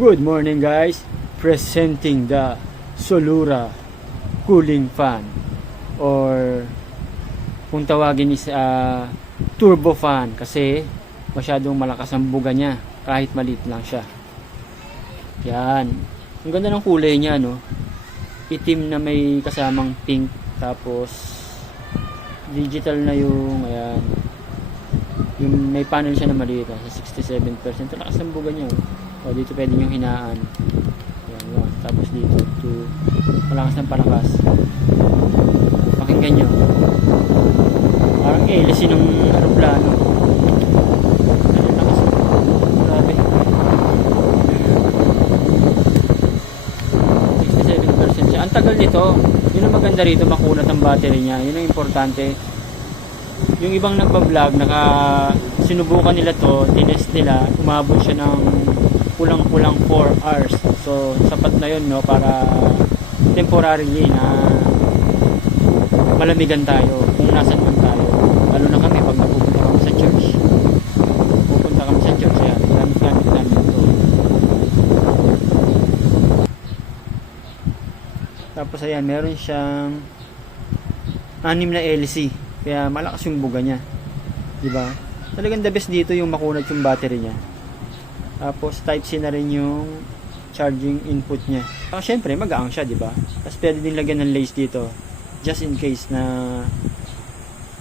Good morning guys, presenting the Solura cooling fan or kung tawagin is turbo fan kasi masyadong malakas ang buga niya kahit maliit lang siya. Yan, ang ganda ng kulay niya, no? Itim na may kasamang pink, tapos digital na yung ayan, yung may panel siya na maliit sa 67%. Lakas ng buga niya, o dito pwede nyo hinaan. Yan, yan. Tapos dito to palakas ng palakas. Pakinggan nyo, parang hélice ng aeroplano. Ang lakas, grabe. 67% siya. Ang tagal nito. Yun ang maganda rito, makunat ang battery niya. Yun ang importante. Yung ibang nagbablog, sinubukan nila to, tinest nila, umabot siya ng kulang-kulang 4 hours. So, sapat na yun, no, para temporarily na malamigan tayo kung nasan man tayo. Lalo na kami pag napupunta kami sa church. Pupunta kami sa church, yan. Gamit-gamit namin ito. Tapos, ayan, meron siyang 6 na LC. Kaya malakas yung buga niya. Diba? Talagang the best dito yung makunat yung battery niya. Tapos type C na rin yung charging input niya. Syempre mag-aang siya, diba? Tapos pwede din lagyan ng lace dito just in case na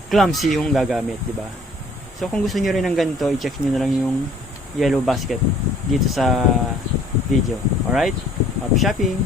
clumsy yung gagamit, diba? So kung gusto niyo rin ng ganito, i-check niyo na lang yung yellow basket dito sa video. Alright? Happy shopping!